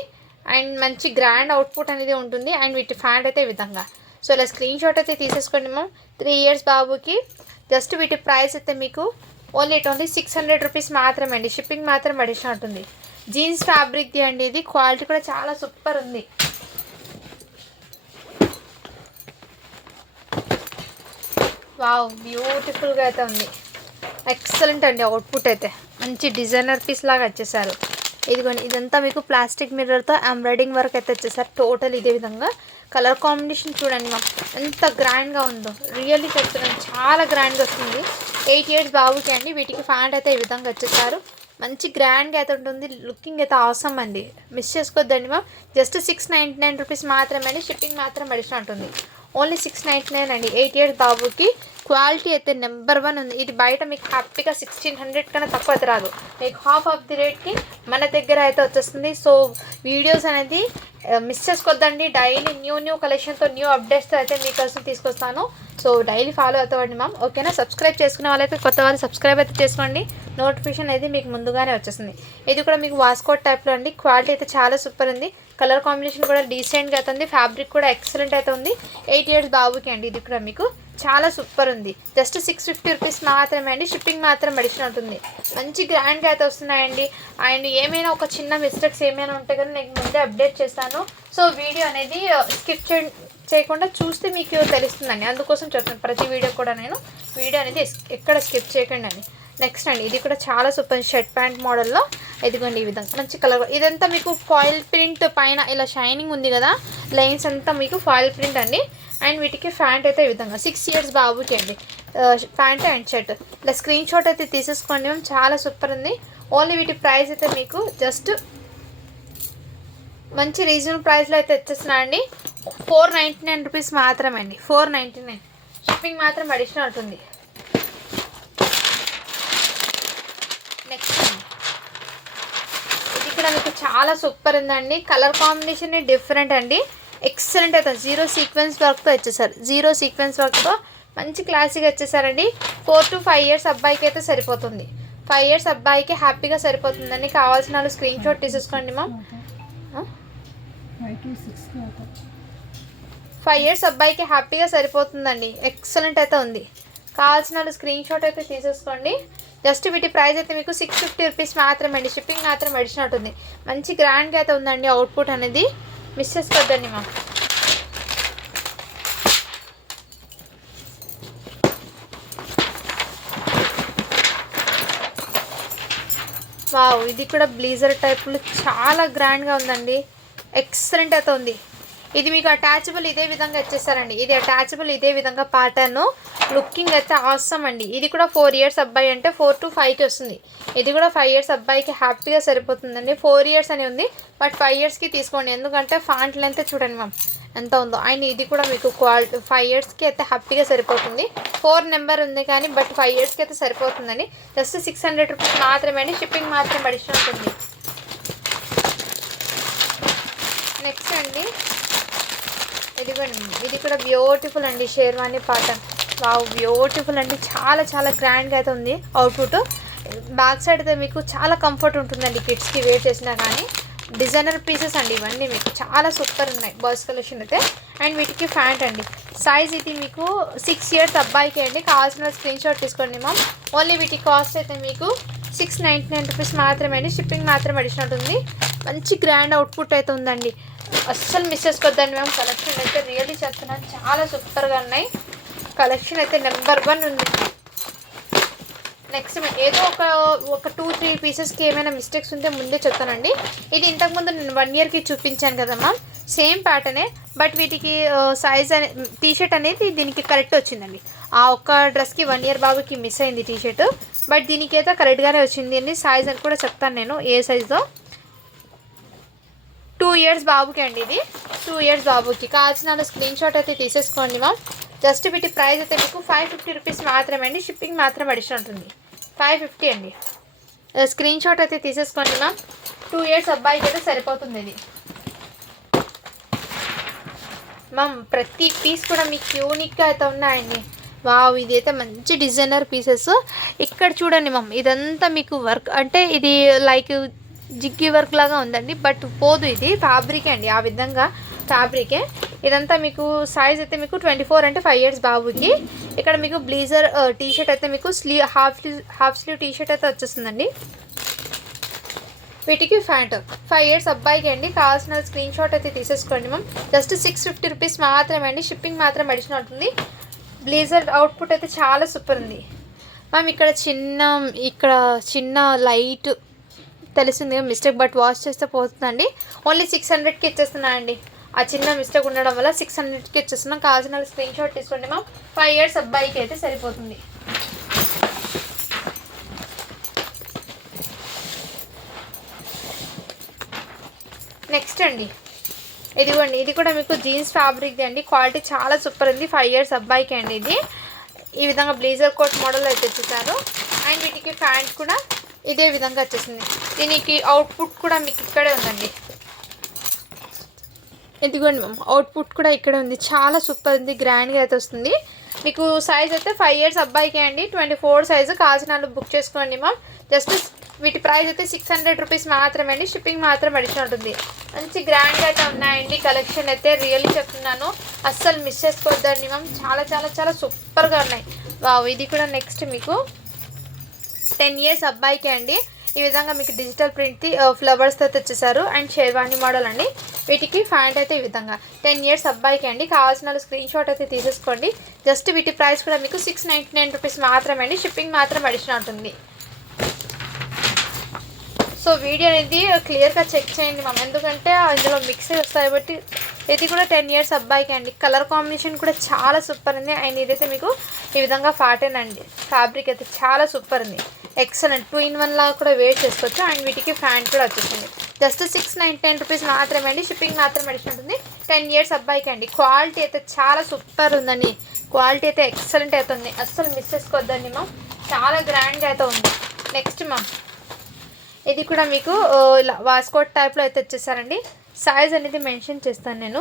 అండ్ మంచి గ్రాండ్ అవుట్పుట్ అనేది ఉంటుంది. అండ్ వీటి ఫ్యాంట్ అయితే ఈ విధంగా. సో ఇలా స్క్రీన్ షాట్ అయితే తీసేసుకోండి మ్యామ్. 3 ఇయర్స్ బాబుకి జస్ట్ వీటి ప్రైస్ అయితే మీకు ఓన్లీ 600 రూపీస్ మాత్రమే అండి. షిప్పింగ్ మాత్రం అడిషనల్ ఉంటుంది. జీన్స్ ఫ్యాబ్రిక్ది అండి ఇది. క్వాలిటీ కూడా చాలా సూపర్ ఉంది. వావ్, బ్యూటిఫుల్గా అయితే ఉంది. ఎక్సలెంట్ అండి అవుట్పుట్ అయితే. మంచి డిజైనర్ పీస్ లాగా వచ్చేసారు. ఇదిగోండి, ఇదంతా మీకు ప్లాస్టిక్ మిర్రర్తో ఎంబ్రాయిడింగ్ వర్క్ అయితే వచ్చేసారు. టోటల్ ఇదే విధంగా. కలర్ కాంబినేషన్ చూడండి మ్యామ్ ఎంత గ్రాండ్గా ఉందో. రియల్లీ చెప్తున్నాను, చాలా గ్రాండ్గా వస్తుంది. 8 ఇయర్స్ బాబుకి అండి. వీటికి ఫ్యాంట్ అయితే ఈ విధంగా వచ్చేసారు. మంచి గ్రాండ్గా అయితే ఉంటుంది. లుకింగ్ అయితే అవసరం అండి. మిస్ చేసుకోవద్దండి మ్యామ్. జస్ట్ 699 రూపీస్ మాత్రమే అండి. షిప్పింగ్ మాత్రం అడిషనల్ ఉంటుంది. ఓన్లీ 699 అండి. 8 ఇయర్స్ బాబుకి. క్వాలిటీ అయితే నెంబర్ 1 ఉంది. ఇది బయట మీకు హ్యాపీగా 1600 కన్నా తక్కువ అయితే రాదు. మీకు హాఫ్ ఆఫ్ ది రేట్కి మన దగ్గర అయితే వచ్చేస్తుంది. సో వీడియోస్ అనేది మిస్ చేసుకోవద్దండి. డైలీ న్యూ కలెక్షన్తో న్యూ అప్డేట్స్తో అయితే మీకోసం తీసుకొస్తాను. సో డైలీ ఫాలో అవుతామండి మ్యామ్. ఓకేనా? సబ్స్క్రైబ్ చేసుకునే వాళ్ళైతే కొత్త వాళ్ళు సబ్స్క్రైబ్ అయితే చేసుకోండి. నోటిఫికేషన్ అనేది మీకు ముందుగానే వచ్చేస్తుంది. ఇది కూడా మీకు వాస్కోట్ టైప్లో అండి. క్వాలిటీ అయితే చాలా సూపర్ ఉంది. కలర్ కాంబినేషన్ కూడా డీసెంట్గా అవుతుంది. ఫ్యాబ్రిక్ కూడా ఎక్సలెంట్ అయితే ఉంది. 8 ఇయర్స్ బాబుకి అండి. ఇది కూడా మీకు చాలా సూపర్ ఉంది. జస్ట్ 650 రూపీస్ మాత్రమే అండి. షిప్పింగ్ మాత్రం అడిషనల్ ఉంటుంది. మంచి గ్రాండ్గా అయితే వస్తున్నాయండి. అండ్ ఏమైనా ఒక చిన్న మిస్టేక్స్ ఏమైనా ఉంటే కానీ నేను ముందే అప్డేట్ చేస్తాను. సో వీడియో అనేది స్కిప్ చేయకుండా చూస్తే మీకు తెలుస్తుందండి. అందుకోసం చెప్తాను ప్రతి వీడియో కూడా నేను వీడియో అనేది ఎక్కడ స్కిప్ చేయకండి అని. నెక్స్ట్ అండి, ఇది కూడా చాలా సూపర్ షర్ట్ ప్యాంట్ మోడల్లో. ఇదిగోండి ఈ విధంగా మంచి కలర్. ఇదంతా మీకు ఫాయిల్ ప్రింట్ పైన ఇలా షైనింగ్ ఉంది కదా, లైన్స్ అంతా మీకు ఫాయిల్ ప్రింట్ అండి. అండ్ వీటికి ప్యాంట్ అయితే ఈ విధంగా 6 ఇయర్స్ బాబుకి అండి. ప్యాంట్ అండ్ షర్ట్ ఇలా స్క్రీన్ షాట్ అయితే తీసేసుకోండి మేము. చాలా సూపర్ ఉంది. ఓన్లీ వీటి ప్రైస్ అయితే మీకు జస్ట్ మంచి రీజనబుల్ ప్రైస్లో అయితే వచ్చేస్తున్నా అండి. 499 రూపీస్ మాత్రమే అండి. 499. షిప్పింగ్ మాత్రం అడిషనల్ ఉంటుంది. నెక్స్ట్ ఇది కూడా మీకు చాలా సూపర్ ఉందండి. కలర్ కాంబినేషన్ డిఫరెంట్ అండి. ఎక్సలెంట్ అయితే 0 సీక్వెన్స్ వర్క్తో వచ్చేసారు. 0 సీక్వెన్స్ వర్క్తో మంచి క్లాసీగా వచ్చేసారండి. 4 to 5 ఇయర్స్ అబ్బాయికి అయితే సరిపోతుంది. 5 ఇయర్స్ అబ్బాయికి హ్యాపీగా సరిపోతుందండి. కావాల్సిన వాళ్ళు స్క్రీన్ షాట్ తీసేసుకోండి మ్యామ్. 5 ఇయర్స్ అబ్బాయికి హ్యాపీగా సరిపోతుందండి. ఎక్సలెంట్ అయితే ఉంది. కావాల్సిన వాళ్ళు స్క్రీన్ షాట్ అయితే తీసేసుకోండి. జస్ట్ వీటి ప్రైస్ అయితే మీకు 650 రూపీస్ మాత్రమే అండి. షిప్పింగ్ మాత్రం అడిషనల్ ఉంటుంది. మంచి గ్రాండ్గా అయితే ఉందండి అవుట్పుట్ అనేది. మిస్ చేసుకోవద్దండి మా. వావ్, ఇది కూడా బ్లీజర్ టైప్లో చాలా గ్రాండ్గా ఉందండి. ఎక్సలెంట్ అయితే ఉంది. ఇది మీకు అటాచబుల్ ఇదే విధంగా ఇచ్చేస్తారండి. ఇది అటాచబుల్ ఇదే విధంగా ప్యాటర్న్. లుకింగ్ అయితే ఆసమ్ అండి. ఇది కూడా 4 ఇయర్స్ అబ్బాయి అంటే 4 to 5కి వస్తుంది. ఇది కూడా 5 ఇయర్స్ అబ్బాయికి హ్యాపీగా సరిపోతుందండి. 4 ఇయర్స్ అని ఉంది, బట్ 5 ఇయర్స్కి తీసుకోండి. ఎందుకంటే ఫాంట్ లెంత్ చూడండి మ్యామ్ ఎంత ఉందో. అండ్ ఇది కూడా మీకు క్వాలిటీ 5 ఇయర్స్కి అయితే హ్యాపీగా సరిపోతుంది. 4 నెంబర్ ఉంది కానీ బట్ 5 ఇయర్స్కి అయితే సరిపోతుందండి. జస్ట్ 600 రూపీస్ మాత్రమే అండి. షిప్పింగ్ మాత్రం అడిషనల్ ఉంటుంది. నెక్స్ట్ అండి, ఇది కూడా బ్యూటిఫుల్ అండి. షేర్వానీ ప్యాటర్న్ వావ్ బ్యూటిఫుల్ అండి, చాలా చాలా గ్రాండ్గా అయితే ఉంది అవుట్పుట్. బ్యాక్ సైడ్ అయితే మీకు చాలా కంఫర్ట్ ఉంటుందండి కిడ్స్కి వేర్ చేసినా కానీ. డిజైనర్ పీసెస్ అండి ఇవన్నీ, మీకు చాలా సూపర్ ఉన్నాయి బాయ్స్ కలెక్షన్ అయితే. అండ్ వీటికి ప్యాంట్ అండి, సైజ్ ఇది మీకు 6 ఇయర్స్ అబ్బాయికి అండి. కావాల్సిన స్క్రీన్ షాట్ తీసుకోండి మ్యామ్. ఓన్లీ వీటి కాస్ట్ అయితే మీకు 699 రూపీస్ మాత్రమే అండి. షిప్పింగ్ మాత్రం అడిషనల్ ఉంది. మంచి గ్రాండ్ అవుట్పుట్ అయితే ఉందండి, అస్సలు మిస్ చేసుకోవద్దండి మ్యామ్. కలెక్షన్ అయితే రియల్లీ చెప్తున్నాను, చాలా సూపర్గా ఉన్నాయి. కలెక్షన్ అయితే నెంబర్ 1 ఉంది. నెక్స్ట్ ఏదో ఒక 2-3 పీసెస్కి ఏమైనా మిస్టేక్స్ ఉంటే ముందే చెప్తానండి. ఇది ఇంతకుముందు నేను 1 ఇయర్కి చూపించాను కదమ్మా, సేమ్ ప్యాటర్నే. బట్ వీటికి సైజ్ టీషర్ట్ అనేది దీనికి కరెక్ట్ వచ్చిందండి. ఆ ఒక్క డ్రెస్కి 1 ఇయర్ బాబుకి మిస్ అయింది టీషర్ట్, బట్ దీనికి అయితే కరెక్ట్గానే వచ్చింది అండి. సైజ్ అని కూడా చెప్తాను నేను ఏ సైజుతో. 2 ఇయర్స్ బాబుకి అండి ఇది. 2 ఇయర్స్ బాబుకి కావాల్సిన స్క్రీన్ షాట్ అయితే తీసేసుకోండి మ్యామ్. జస్ట్ వీటి ప్రైస్ అయితే మీకు 550 రూపీస్ మాత్రమే అండి. షిప్పింగ్ మాత్రం అడిషనల్ ఉంటుంది. 550 అండి. స్క్రీన్ షాట్ అయితే తీసేసుకోండి మ్యామ్. 2 ఇయర్స్ అబ్బాయికి అయితే సరిపోతుంది ఇది మ్యామ్. ప్రతి పీస్ కూడా మీకు యూనిక్గా అయితే ఉన్నాయండి. వావ్, ఇది అయితే మంచి డిజైనర్ పీసెస్. ఇక్కడ చూడండి మ్యామ్, ఇదంతా మీకు వర్క్ అంటే ఇది లైక్ జిగ్గి వర్క్ లాగా ఉందండి, బట్ పోదు, ఇది ఫ్యాబ్రికే అండి. ఆ విధంగా ఫ్యాబ్రికే ఇదంతా. మీకు సైజ్ అయితే మీకు 24 అంటే 5 ఇయర్స్ బాబుకి. ఇక్కడ మీకు బ్లీజర్ టీషర్ట్ అయితే మీకు హాఫ్ స్లీవ్ టీషర్ట్ అయితే వచ్చేస్తుందండి. వీటికి ప్యాంట్ 5 ఇయర్స్ అబ్బాయికి అండి. కావాల్సిన స్క్రీన్ షాట్ అయితే తీసేసుకోండి మ్యామ్. జస్ట్ 650 రూపీస్ మాత్రమే అండి. షిప్పింగ్ మాత్రం అడిషనల్ ఉంటుంది. బ్లేజర్ అవుట్పుట్ అయితే చాలా సూపర్ ఉంది మ్యామ్. ఇక్కడ చిన్న లైట్ తెలిసింది మిస్టేక్, బట్ వాష్ చేస్తే పోతుందండి. ఓన్లీ 600కి ఇచ్చేస్తున్నా అండి. ఆ చిన్న మిస్టేక్ ఉండడం వల్ల 600కి ఇచ్చేస్తున్నాం. కావాల్సిన స్క్రీన్ షాట్ తీసుకోండి మ్యామ్. 5 ఇయర్స్ అబ్బాయికి అయితే సరిపోతుంది. నెక్స్ట్ అండి, ఇదిగోండి, ఇది కూడా మీకు జీన్స్ ఫ్యాబ్రిక్ది అండి. క్వాలిటీ చాలా సూపర్ ఉంది. 5 ఇయర్స్ అబ్బాయికి అండి ఇది. ఈ విధంగా బ్లేజర్ కోట్ మోడల్ అయితే వచ్చేసారు. అండ్ వీటికి ప్యాంట్ కూడా ఇదే విధంగా వచ్చేసింది. దీనికి అవుట్పుట్ కూడా మీకు ఇక్కడే ఉందండి. ఇదిగోండి మ్యామ్, అవుట్పుట్ కూడా ఇక్కడే ఉంది. చాలా సూపర్ ఉంది, గ్రాండ్గా అయితే వస్తుంది. మీకు సైజ్ అయితే 5 ఇయర్స్ అబ్బాయికి అండి. 24 సైజు. కావాల్సిన బుక్ చేసుకోండి మ్యామ్. జస్ట్ వీటి ప్రైస్ అయితే 600 రూపీస్ మాత్రమే అండి. షిప్పింగ్ మాత్రం అడిషనల్ ఉంటుంది. మంచి గ్రాండ్గా అయితే ఉన్నాయండి. కలెక్షన్ అయితే రియల్లీ చెప్తున్నాను, అస్సలు మిస్ చేసుకోవద్దండి మ్యామ్. చాలా చాలా చాలా సూపర్గా ఉన్నాయి. వావ్, ఇది కూడా నెక్స్ట్ మీకు 10 ఇయర్స్ అబ్బాయికి అండి. ఈ విధంగా మీకు డిజిటల్ ప్రింట్ది ఫ్లవర్స్తో అయితే వచ్చేసారు. అండ్ షేర్వాణి మోడల్ అండి. వీటికి ప్యాంట్ అయితే ఈ విధంగా 10 ఇయర్స్ అబ్బాయికి అండి. కావాల్సిన స్క్రీన్ షాట్ అయితే తీసేసుకోండి. జస్ట్ వీటి ప్రైస్ కూడా మీకు 699 రూపీస్ మాత్రమే అండి. షిప్పింగ్ మాత్రం అడిషనల్ ఉంటుంది. సో వీడియో అనేది క్లియర్గా చెక్ చేయండి మ్యామ్, ఎందుకంటే ఇందులో మిక్స్ వస్తాయి కాబట్టి. ఇది కూడా 10 ఇయర్స్ అబ్బాయికి అండి. కలర్ కాంబినేషన్ కూడా చాలా సూపర్ ఉంది. అండ్ ఇదైతే మీకు ఈ విధంగా కాటన్ అండి. ఫ్యాబ్రిక్ అయితే చాలా సూపర్ ఉంది, ఎక్సలెంట్. 2-in-1 లాగా కూడా వేర్ చేసుకోవచ్చు. అండ్ వీటికి ప్యాంట్ కూడా వచ్చేసింది. జస్ట్ 699 రూపీస్ మాత్రమే అండి. షిప్పింగ్ మాత్రం అడిషన్ ఉంటుంది. 10 ఇయర్స్ అబ్బాయికి అండి. క్వాలిటీ అయితే చాలా సూపర్ ఉందండి. క్వాలిటీ అయితే ఎక్సలెంట్ అవుతుంది, అస్సలు మిస్ చేసుకోవద్దండి మ్యామ్. చాలా గ్రాండ్గా అయితే ఉంది. నెక్స్ట్ మ్యామ్, ఇది కూడా మీకు ఇలా వాస్కోట్ టైప్లో అయితే వచ్చేసారండి. సైజ్ అనేది మెన్షన్ చేస్తాను నేను,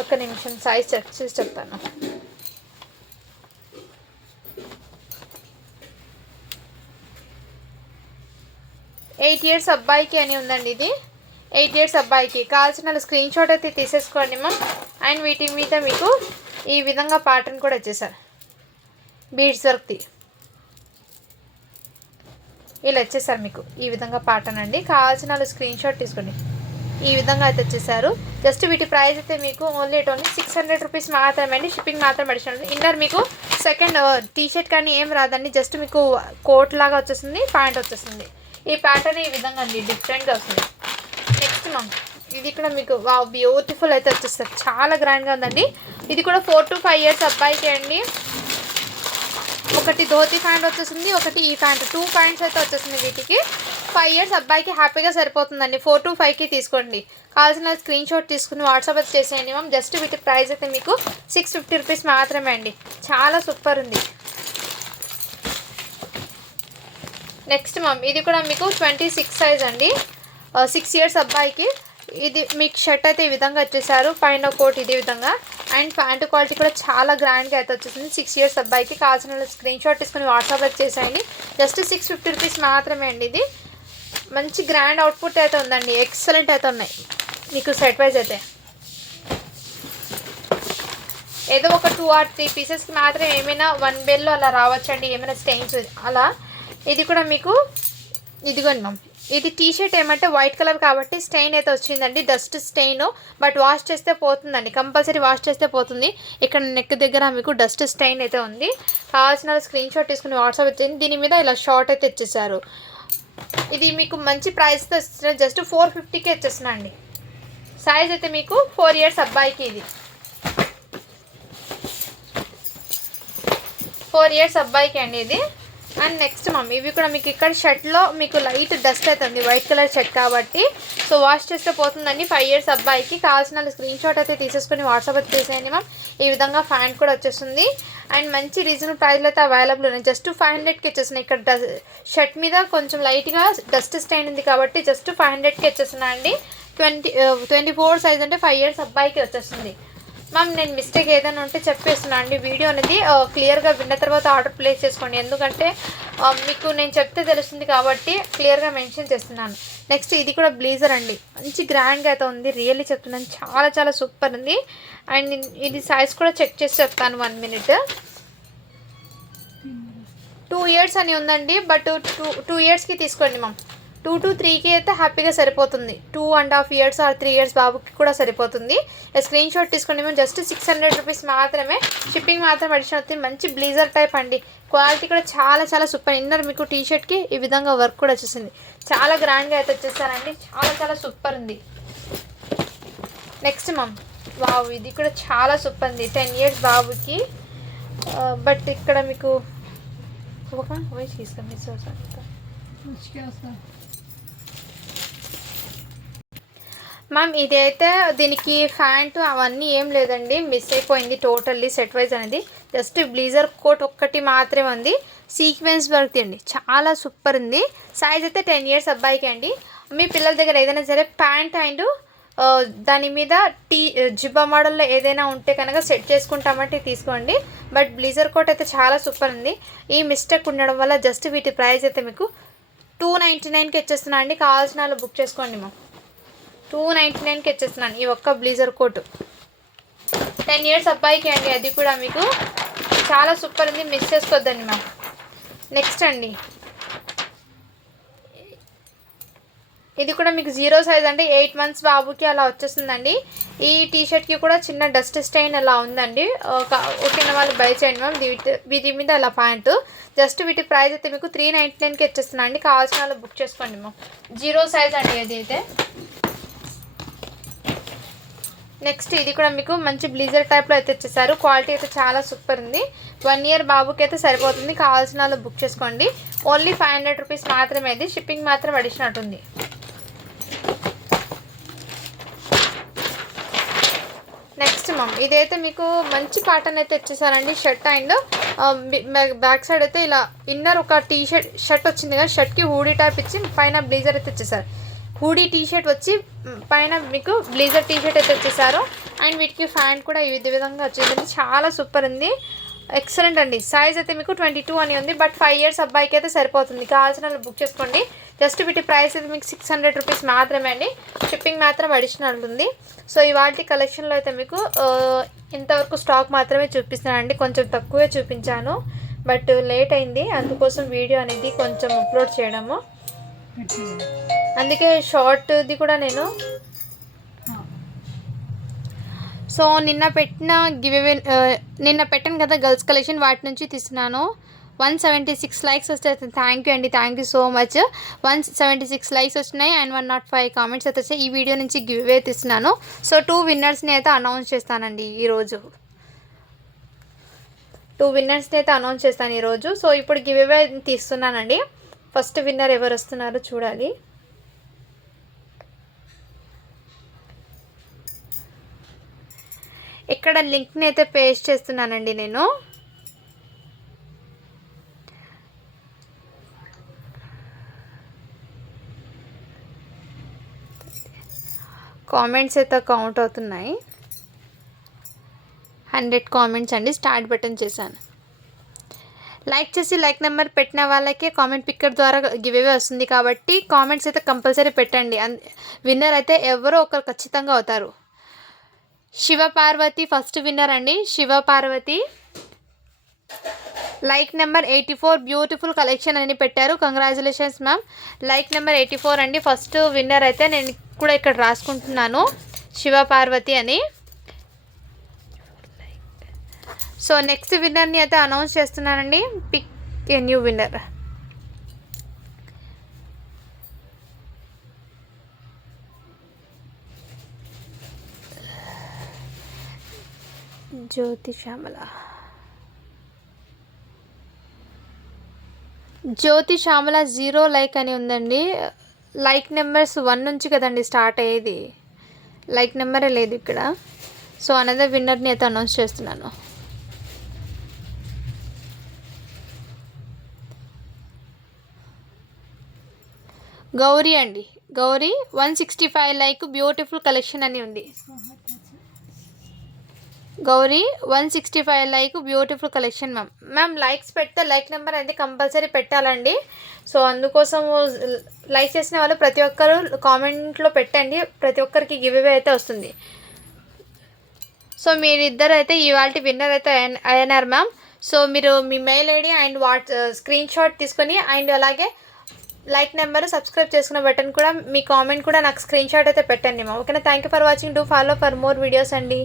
ఒక్క నిమిషం సైజ్ చెక్ చేసి చెప్తాను. ఎయిట్ ఇయర్స్ అబ్బాయికి అని ఉందండి. ఇది 8 ఇయర్స్ అబ్బాయికి. కావాల్సిన స్క్రీన్ షాట్ అయితే తీసేసుకోండి మ్యామ్. అండ్ వీటి మీద మీకు ఈ విధంగా ప్యాటర్న్ కూడా వచ్చేసారు, బీడ్స్ వర్క్ది ఇలా వచ్చేసారు మీకు ఈ విధంగా ప్యాటర్న్ అండి. కావాల్సిన స్క్రీన్ షాట్ తీసుకోండి. ఈ విధంగా అయితే వచ్చేసారు. జస్ట్ వీటి ప్రైస్ అయితే మీకు ఓన్లీ 600 రూపీస్ మాత్రమే అండి. షిప్పింగ్ మాత్రం అడిషనల్. ఇన్నర్ మీకు సెకండ్ టీషర్ట్ కానీ ఏం రాదండి, జస్ట్ మీకు కోట్ లాగా వచ్చేస్తుంది, ప్యాంట్ వచ్చేస్తుంది. ఈ ప్యాటర్న్ ఈ విధంగా అండి, డిఫరెంట్గా వస్తుంది. నెక్స్ట్ మ్యామ్, ఇది కూడా మీకు వావ్ బ్యూటిఫుల్ అయితే వచ్చేస్తారు, చాలా గ్రాండ్గా ఉందండి. ఇది కూడా 4 to 5 ఇయర్స్ అబ్బాయికి అండి. ఒకటి ధోతి ప్యాంట్ వచ్చేసింది, ఒకటి ఈ ప్యాంట్, 2 ప్యాంట్స్ అయితే వచ్చేసింది వీటికి. 5 ఇయర్స్ అబ్బాయికి హ్యాపీగా సరిపోతుందండి. 4 to 5కి తీసుకోండి. కావాల్సిన స్క్రీన్ షాట్ తీసుకుని వాట్సాప్ అయితే చేసేయండి మ్యామ్. జస్ట్ వీటి ప్రైస్ అయితే మీకు 650 రూపీస్ మాత్రమే అండి. చాలా సూపర్ ఉంది. నెక్స్ట్ మ్యామ్, ఇది కూడా మీకు 26 సైజ్ అండి. 6 ఇయర్స్ అబ్బాయికి. ఇది మీకు షర్ట్ అయితే ఈ విధంగా వచ్చేసారు, పైన కోట్ ఇదే విధంగా. అండ్ ప్యాంటు క్వాలిటీ కూడా చాలా గ్రాండ్గా అయితే వచ్చేసింది. 6 ఇయర్స్ అబ్బాయికి. కావాల్సిన స్క్రీన్ షాట్ తీసుకుని వాట్సాప్లో చేసేయండి. జస్ట్ 650 రూపీస్ మాత్రమే అండి. ఇది మంచి గ్రాండ్ అవుట్పుట్ అయితే ఉందండి. ఎక్సలెంట్ అయితే ఉన్నాయి మీకు సెట్ వైజ్ అయితే. ఏదో ఒక 2 or 3 పీసెస్కి మాత్రం ఏమైనా 1 బెల్లో అలా రావచ్చండి, ఏమైనా స్టెయిన్స్ అలా. ఇది కూడా మీకు ఇదిగోండి మ్యామ్, ఇది టీ షర్ట్ ఏమంటే వైట్ కలర్ కాబట్టి స్టెయిన్ అయితే వచ్చిందండి, డస్ట్ స్టెయిన్. బట్ వాష్ చేస్తే పోతుందండి, కంపల్సరీ వాష్ చేస్తే పోతుంది. ఇక్కడ నెక్ దగ్గర మీకు డస్ట్ స్టెయిన్ అయితే ఉంది. కావాల్సిన స్క్రీన్ షాట్ తీసుకుని వాట్సాప్ వచ్చింది. దీని మీద ఇలా షార్ట్ అయితే ఇచ్చేసారు. ఇది మీకు మంచి ప్రైస్తో ఇస్తున్నా, జస్ట్ 450కే ఇచ్చేస్తున్నా అండి. సైజ్ అయితే మీకు 4 ఇయర్స్ అబ్బాయికి, ఇది 4 ఇయర్స్ అబ్బాయికి అండి ఇది. అండ్ నెక్స్ట్ మమ్మీ ఇవి కూడా మీకు ఇక్కడ షర్ట్లో మీకు లైట్ డస్ట్ అవుతుంది, వైట్ కలర్ షర్ట్ కాబట్టి. సో వాష్ చేస్తే పోతుందండి. 5 ఇయర్స్ అబ్బాయికి. కావాల్సిన స్క్రీన్ షాట్ అయితే తీసేసుకుని వాట్సాప్ అయితే చేసేయండి మ్యామ్. ఈ విధంగా ఫ్యాంట్ కూడా వచ్చేస్తుంది. అండ్ మంచి రీజనబుల్ ప్రైస్లో అయితే అవైలబుల్ ఉన్నాయి. జస్ట్ 500కి వచ్చేస్తున్నాయి. ఇక్కడ షర్ట్ మీద కొంచెం లైట్గా డస్ట్ స్టైన్ ఉంది కాబట్టి జస్ట్ 500కి వచ్చేస్తున్నాయి అండి. 24 సైజ్ అంటే 5 ఇయర్స్ అబ్బాయికి వచ్చేస్తుంది. మ్యామ్ నేను మిస్టేక్ ఏదైనా ఉంటే చెప్పేస్తున్నాను అండి. వీడియో అనేది క్లియర్గా విన్న తర్వాత ఆర్డర్ ప్లేస్ చేసుకోండి, ఎందుకంటే మీకు నేను చెప్తే తెలుస్తుంది కాబట్టి క్లియర్గా మెన్షన్ చేస్తున్నాను. నెక్స్ట్ ఇది కూడా బ్లేజర్ అండి, మంచి గ్రాండ్గా అయితే ఉంది. రియల్లీ చెప్తున్నాను, చాలా చాలా సూపర్ ఉంది. అండ్ ఇది సైజ్ కూడా చెక్ చేసి చెప్తాను, 1 మినిట్. 2 ఇయర్స్ అని ఉందండి, బట్ 2 ఇయర్స్కి తీసుకోండి మ్యామ్. 2 to 3కి అయితే హ్యాపీగా సరిపోతుంది. 2.5 ఇయర్స్ ఆర్ 3 ఇయర్స్ బాబుకి కూడా సరిపోతుంది. స్క్రీన్ షాట్ తీసుకోండి మేము. జస్ట్ 600 రూపీస్ మాత్రమే, షిప్పింగ్ మాత్రం అడిషన్ అవుతుంది. మంచి బ్లేజర్ టైప్ అండి, క్వాలిటీ కూడా చాలా చాలా సూపర్. ఇన్నర్ మీకు టీ షర్ట్కి ఈ విధంగా వర్క్ కూడా వచ్చేసింది, చాలా గ్రాండ్గా అయితే వచ్చేసారండి. చాలా చాలా సూపర్ ఉంది. నెక్స్ట్ మమ్, వావ్ ఇది కూడా చాలా సూపర్ ఉంది, 10 ఇయర్స్ బాబుకి. బట్ ఇక్కడ మీకు మ్యామ్ ఇదైతే దీనికి ప్యాంటు అవన్నీ ఏం లేదండి, మిస్ అయిపోయింది టోటల్లీ సెట్ వైజ్ అనేది. జస్ట్ బ్లేజర్ కోట్ ఒక్కటి మాత్రమే ఉంది, సీక్వెన్స్ వర్క్ అండి, చాలా సూపర్ ఉంది. సైజ్ అయితే 10 ఇయర్స్ అబ్బాయికి అండి. మీ పిల్లల దగ్గర ఏదైనా సరే ప్యాంట్ అండ్ దాని మీద జిబ్బా మోడల్లో ఏదైనా ఉంటే కనుక సెట్ చేసుకుంటామంటే తీసుకోండి. బట్ బ్లేజర్ కోట్ అయితే చాలా సూపర్ ఉంది. ఈ మిస్టేక్ ఉండడం వల్ల జస్ట్ వీటి ప్రైస్ అయితే మీకు 299కి ఇచ్చేస్తున్నా అండి. కావాల్సిన వాళ్ళు బుక్ చేసుకోండి మా. 299కి ఇచ్చేస్తున్నాను ఈ ఒక్క బ్లేజర్ కోట్. 10 ఇయర్స్ అబ్బాయికి అండి, అది కూడా మీకు చాలా సూపర్ ఉంది, మిస్ చేసుకోవద్దండి మ్యామ్. నెక్స్ట్ అండి ఇది కూడా మీకు 0 సైజ్ అంటే 8 మంత్స్ బాబుకి అలా వచ్చేస్తుందండి. ఈ టీ షర్ట్కి కూడా చిన్న డస్ట్ స్టైన్ అలా ఉందండి. ఓకేనా వాళ్ళు బై చేయండి మ్యామ్. వీటి మీద అలా ప్యాంటు. జస్ట్ వీటి ప్రైస్ అయితే మీకు 399కి ఇచ్చేస్తున్నా అండి. కావాల్సిన వాళ్ళు బుక్ చేసుకోండి మ్యామ్. 0 సైజ్ అండి అది అయితే. నెక్స్ట్ ఇది కూడా మీకు మంచి బ్లేజర్ టైప్లో అయితే ఇచ్చేసారు. క్వాలిటీ అయితే చాలా సూపర్ ఉంది. 1 ఇయర్ బాబుకి అయితే సరిపోతుంది. కావాల్సిన వాళ్ళు బుక్ చేసుకోండి. ఓన్లీ 500 రూపీస్ మాత్రమే, ఇది షిప్పింగ్ మాత్రం అడిషనల్ ఉంది. నెక్స్ట్ మమ్ ఇదైతే మీకు మంచి ప్యాటర్న్ అయితే ఇచ్చేసారండి. షర్ట్ అండ్ బ్యాక్ సైడ్ అయితే ఇలా ఇన్నర్ ఒక టీ షర్ట్ వచ్చింది కదా, షర్ట్కి హూడీ టైప్ ఇచ్చి పైన బ్లేజర్ అయితే ఇచ్చేసారు. హూడీ టీ షర్ట్ వచ్చి పైన మీకు బ్లేజర్ టీ షర్ట్ అయితే ఇచ్చేసారు. అండ్ వీటికి ఫ్యాంట్ కూడా ఈ విధంగా వచ్చేసింది, చాలా సూపర్ ఉంది, ఎక్సలెంట్ అండి. సైజ్ అయితే మీకు 22 అని ఉంది, బట్ 5 ఇయర్స్ అబ్బాయికి అయితే సరిపోతుంది. కావాల్సిన బుక్ చేసుకోండి. జస్ట్ వీటి ప్రైస్ అయితే మీకు 600 రూపీస్ మాత్రమే అండి. షిప్పింగ్ మాత్రం అడిషనల్ ఉంది. సో ఇవాళ కలెక్షన్లో అయితే మీకు ఇంతవరకు స్టాక్ మాత్రమే చూపిస్తున్నానండి. కొంచెం తక్కువే చూపించాను, బట్ లేట్ అయింది, అందుకోసం వీడియో అనేది కొంచెం అప్లోడ్ చేయడము. అందుకే షార్ట్ది కూడా నేను సో నిన్న పెట్టాను కదా గర్ల్స్ కలెక్షన్, వాటి నుంచి తీస్తున్నాను. 176 లైక్స్ వస్తే థ్యాంక్ యూ అండి, thank you so much. 176 likes వచ్చినాయి అండ్ 105 కామెంట్స్ అయితే వచ్చాయి. ఈ వీడియో నుంచి గివ్ అవే తీస్తున్నాను. సో 2 విన్నర్స్ని అయితే అనౌన్స్ చేస్తానండి ఈరోజు. 2 విన్నర్స్ని అయితే అనౌన్స్ చేస్తాను ఈరోజు. సో ఇప్పుడు గివ్ అవే తీస్తున్నానండి. ఫస్ట్ విన్నర్ ఎవరు వస్తున్నారో చూడాలి. ఇక్కడ లింక్ని అయితే పేస్ట్ చేస్తున్నానండి నేను. కామెంట్స్ అయితే కౌంట్ అవుతున్నాయి. 100 కామెంట్స్ అండి. స్టార్ట్ బటన్ చేశాను. లైక్ చేసి లైక్ నెంబర్ పెట్టిన వాళ్ళకే కామెంట్ పిక్కర్ ద్వారా గివ్ అవే వస్తుంది కాబట్టి కామెంట్స్ అయితే కంపల్సరీ పెట్టండి. విన్నర్ అయితే ఎవరో ఒకరు ఖచ్చితంగా అవుతారు. శివపార్వతి ఫస్ట్ విన్నర్ అండి. Shivaparvati like number 84 beautiful collection అని పెట్టారు. Congratulations ma'am. లైక్ నెంబర్ 84 అండి. ఫస్ట్ విన్నర్ అయితే నేను కూడా ఇక్కడ రాసుకుంటున్నాను, శివపార్వతి అని. సో నెక్స్ట్ విన్నర్ని అయితే అనౌన్స్ చేస్తున్నానండి. Pick a new winner. Jyoti Shyamala 0 like అని ఉందండి. లైక్ నెంబర్స్ 1 నుంచి కదండి స్టార్ట్ అయ్యేది, లైక్ నెంబరే లేదు ఇక్కడ. సో అనదర్ విన్నర్ని అయితే అనౌన్స్ చేస్తున్నాను. గౌరీ అండి. గౌరీ 165 లైక్ బ్యూటిఫుల్ కలెక్షన్ అని ఉంది. Gauri 165 like beautiful collection ma'am. Likes పెడితే లైక్ నెంబర్ అయితే కంపల్సరీ పెట్టాలండి. సో అందుకోసం లైక్ చేసిన వాళ్ళు ప్రతి ఒక్కరు కామెంట్లో పెట్టండి. ప్రతి ఒక్కరికి గివ్ అవే అయితే వస్తుంది. సో మీరిద్దరు అయితే ఇవాళ విన్నర్ అయితే అయినారు మ్యామ్. సో మీరు మీ mail ID and screen shot తీసుకొని అండ్ అలాగే లైక్ నెంబర్, సబ్స్క్రైబ్ చేసుకున్న బటన్ కూడా, మీ కామెంట్ కూడా నాకు స్క్రీన్ షాట్ అయితే పెట్టండి మ్యామ్. ఓకేనా. Thank you for watching. Do follow for more videos అండి.